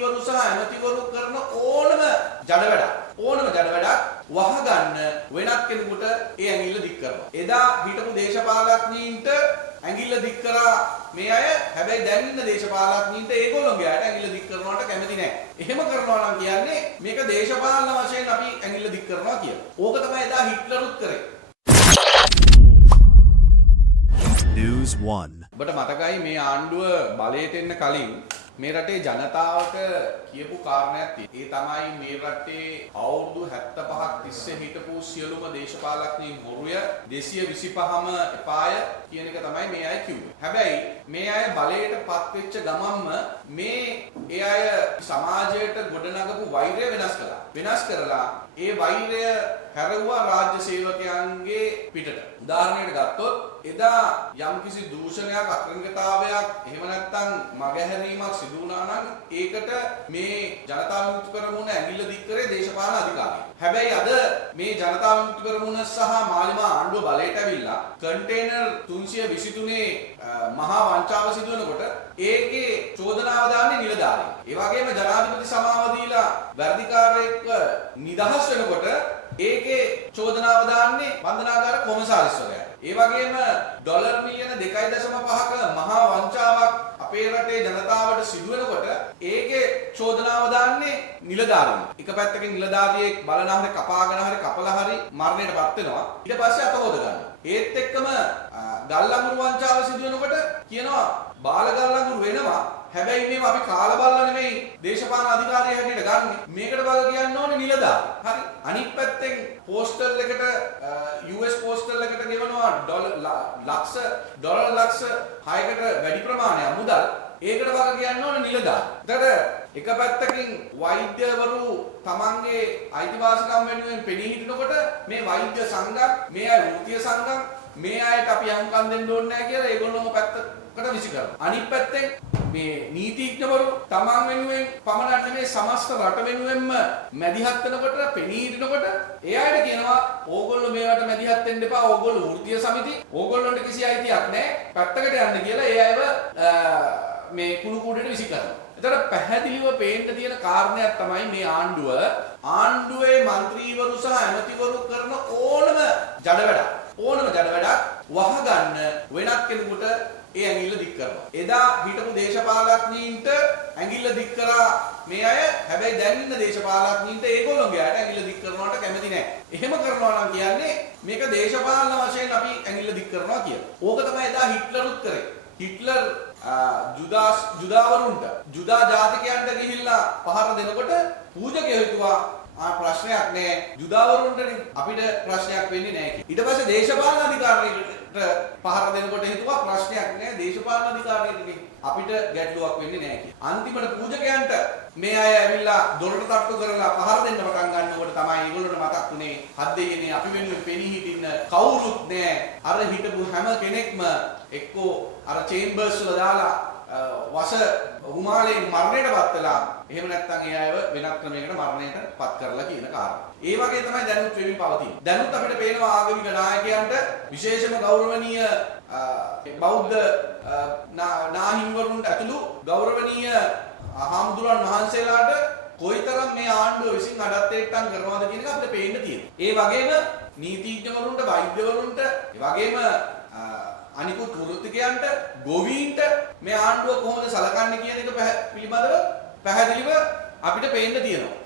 මන්ත්‍රීවරු සහ ඇමතිවරු කරන ඕනම ජඩ වැඩක් වහගන්න වෙනත් කෙනෙකුට ඒ ඇඟිල්ල දික් කරනවා. එදා හිටපු දේශපාලඥයින්ට ඇඟිල්ල දික් කරා මේ අය. හැබැයි දැන් ඉන්න දේශපාලඥයින්ට ඒගොල්ලෝගේ අයට ඇඟිල්ල දික් කරනවට කැමති නැහැ. එහෙම කරනවා නම් කියන්නේ මේක දේශපාලන වශයෙන් අපි ඇඟිල්ල දික් කරනවා කියලා. ඕක තමයි එදා හිට්ලරුත් කරේ. News 1. ඔබට මතකයි මේ ආණ්ඩුව බලයට එන්න කලින් මේ රටේ ජනතාවට කියපු කාරණයක් තියෙනවා. ඒ තමයි මේ රටේ අවුරුදු 75ක් තිස්සේ හිටපු සියලුම දේශපාලඥයින් හොරුය 225ම එපාය කියන එක තමයි මේ අය කිව්වේ. හැබැයි මේ අය බලයට පත් වෙච්ච ගමන්ම මේ ඒ අය සමාජයට ගොඩනගපු වෛරය වෙනස් කරලා ඒ වෛරය හැරෙව්වා රාජ්‍ය සේවකයන්ගේ පිටට. උදාහරණයක් ගත්තොත් එදා යම්කිසි දූෂණයක් අක්‍රමිකතාවයක් එහෙම නැත්නම් මගහැරීමක් සිදු වුණා නම් ඒකට මේ ජනතා විමුක්ති පෙරමුණ ඇඟිල්ල දික් කරේ දේශපාලන අධිකාරිය. හැබැයි අද මේ ජනතා විමුක්ති පෙරමුණ සහ මාලිමා ආණ්ඩුව බලයට ඇවිල්ලා කන්ටේනර් 323 මහා වංචාව සිදු වෙනකොට ඒකේ චෝදනාව දාන්නේ නිලධාරීන්. ඒ වගේම ජනාධිපති සමාව දීලා වැඩිකාරයෙක්ව නිදහස් වෙනකොට ඒකේ චෝදනාව දාන්නේ බන්ධනාගාර කොමසාරිස්වරයා. ඒ වගේම ඩොලර් මිලියන 2.5ක මහා වංචාවක් අපේ රටේ ජනතාවට සිදු වෙනකොට ඒකේ චෝදනාව දාන්නේ නිලධාරීන්. එක පැත්තකින් නිලධාරියෙක් බලන හරිය කපාගෙන හරිය කපලා හරිය මරණයටපත් වෙනවා. ඊට පස්සේ අත හොද ගන්නවා. ඒත් එක්කම ගල්ලඟුරු වංචාව සිදු වෙනකොට කියනවා බාල ගල්ලඟුරු වෙනවා. හැබැයි මේව අපි කාලා බලලා නෙමෙයි දේශපාලන අධිකාරිය හැටියට ගන්න. මේකට බල කියන්න ඕනේ නිලධාරී. හරි. අනිත් පැත්තෙන් පෝස්ටල් එකට US පෝස්ටල් එකට ගෙවනවා ඩොලර් ලක්ෂ 6කට වැඩි ප්‍රමාණයක් මුදල්. ඒකට බල කියන්න ඕනේ නිලධාරී. එතකොට එක පැත්තකින් වෛද්‍යවරු තමන්ගේ අයිතිවාසිකම් වෙනුවෙන් පෙනී හිටිනකොට මේ වෛද්‍ය සංඝම්, මේ අය වෘත්තීය සංඝම්, මේ අයට අපි අහුම්කම් දෙන්න ඕනේ නැහැ කියලා ඒගොල්ලෝම පැත්තකට විසි කරනවා. අනිත් පැත්තෙන් මේ නීතිඥවරු තමන් වෙනුවෙන් පමණක් නෙමෙයි සමස්ත රට වෙනුවෙන්ම මැදිහත් වෙනකොට පෙනී හිටිනකොට ඒ අයට කියනවා ඕගොල්ලෝ මේවට මැදිහත් වෙන්න එපා. ඕගොල්ලෝ වෘත්තීය සමිති, ඕගොල්ලොන්ට කිසි අයිතියක් නැහැ. පැත්තකට යන්න කියලා ඒ අයව මේ කුණු කූඩේට විසි කරනවා. එතකොට පැහැදිලිව පේන්න තියෙන කාරණයක් තමයි මේ ආණ්ඩුවේ മന്ത്രിවරු සහ ඇමතිවරු කරන ඕනම ජඩ වැඩක් වහගන්න වෙනත් කෙනෙකුට ඒ ඇඟිල්ල දික් කරනවා. එදා හිටපු දේශපාලඥයින්ට ඇඟිල්ල දික් කරා මේ අය. හැබැයි දැන් ඉන්න දේශපාලඥයින්ට ඒගොල්ලෝගේ අයට ඇඟිල්ල දික් කරනවට කැමති නැහැ. එහෙම කරනවා නම් කියන්නේ මේක දේශපාලන වශයෙන් අපි ඇඟිල්ල දික් කරනවා කියලා. ඕක තමයි එදා හිට්ලරුත් කරේ. හිට්ලර් ජුදාවරුන්ට ජුදා ජාතිකයන්ට ගිහිල්ලා පහර දෙනකොට පූජකයෝ හිතුවා ප්‍රශ්නයක් නෑ ජුදාවරුන්ට අපිට ප්‍රශ්නයක් වෙන්නේ නෑ කියලා. ඊට පස්සේ දේශපාලන අධිකාරියට පහර දෙනකොට හිතුවා ප්‍රශ්නයක් නෑ දේශපාලන අධිකාරියට අපිට ගැටලුවක් වෙන්නේ නෑ කියලා. අන්තිමට පූජකයන්ට මේ අය ඇවිල්ලා දොරට තට්ටු කරලා පහර දෙන්න පටන් ගන්නකොට තමයි ඒගොල්ලොන්ට මතක් වුණේ හත් දෙයනේ අපි වෙනුවෙන් පෙනී හිටින්න කවුරුත් නෑ. අර හිටපු හැම කෙනෙක්ම එක්කෝ අර චේම්බර්ස් වල දාලා වස රුමාලයෙන් මරණයටපත් වෙලා එහෙම නැත්නම් ඒ අයව වෙනත් ක්‍රමයකට මරණයටපත් කරලා කියන කාරණා. ඒ වගේ තමයි දැනුත් වෙමින් පවතින්නේ. දැනුත් අපිට පේනවා ආගමික නායකයන්ට විශේෂම ගෞරවනීය බෞද්ධ නාහිමිවරුන්ට ඇතුළු ගෞරවනීය හාමුදුරන් වහන්සේලාට කොයිතරම් මේ ආණ්ඩුව විසින් අඩත්තේට්ටම් කරනවද කියන එක අපිට පේන්න තියෙනවා. ඒ වගේම නීතිඥවරුන්ට, වෛද්‍යවරුන්ට, ඒ වගේම අනිකුත් වෘත්තිකයන්ට, ගොවීන්ට මේ ආණ්ඩුව කොහොමද සලකන්නේ කියන එක පිළිබඳව පැහැදිලිව අපිට පේන්න තියෙනවා.